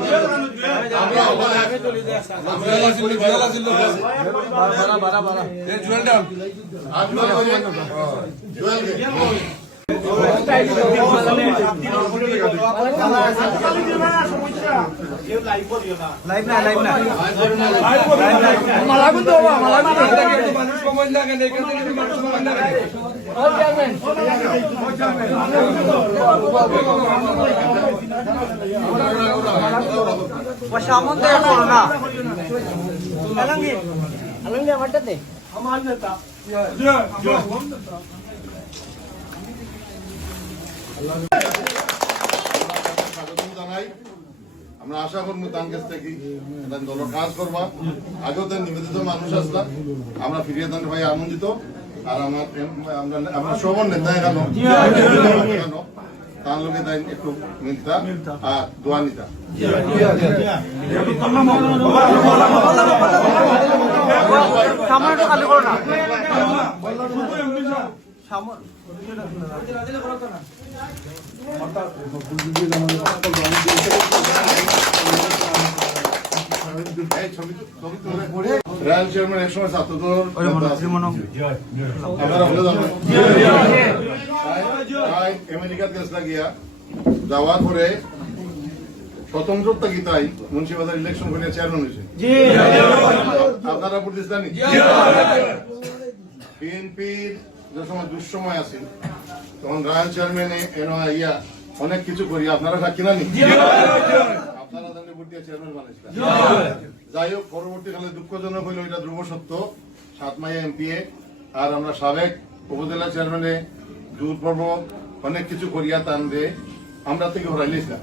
Gracias. টাকা তোলো জুনাকিতে মনে হতে টাকা তোলো তোমার ভাড়া কোন টাকা তুলো আমরা আবার আর জুয়েল জুয়েল লাইভ না লাইভ না করো না। আলঙ্গি আলঙ্গি আমারটা দে স্বাগতম জানাই আমরা আশা করব তার কাছ থেকে তার কাজ করবা। তার নিবেদিত মানুষ আসলা আমরা ফিরিয়ে দেন ভাই আনন্দিত আর আমার আমরা আমরা সবর নেতা তার লোকে তাই একটু মিলতা আর দোয়া নিতা সামনে রায়াল চেয়ারম্যান একসময় ছাত্রদল আমেরিকার কাছে যাওয়ার পরে স্বতন্ত্রতা গীতাই মুন্সিবাজার ইলেকশন করে চেয়ারম্যান হয়েছে। আপনারা প্রতিষ্ঠানি বিএনপির যে সময় দুঃসময় আছে তখন রায়াল চেয়ারম্যানে এনো ইয়া অনেক কিছু করি আপনারা সাক্ষী নানি। আপনারা ভোট দিয়ে চেয়ারম্যান বানাইছিলেন যাই হোক পরবর্তীকালে দুঃখজনক হইল এটা ধ্রুব সত্য। এমপিএ আর আমরা সাবেক উপজেলা চেয়ারম্যানে দূর পর্ব অনেক কিছু করিয়া টান আমরা থেকে হরাইলিস না।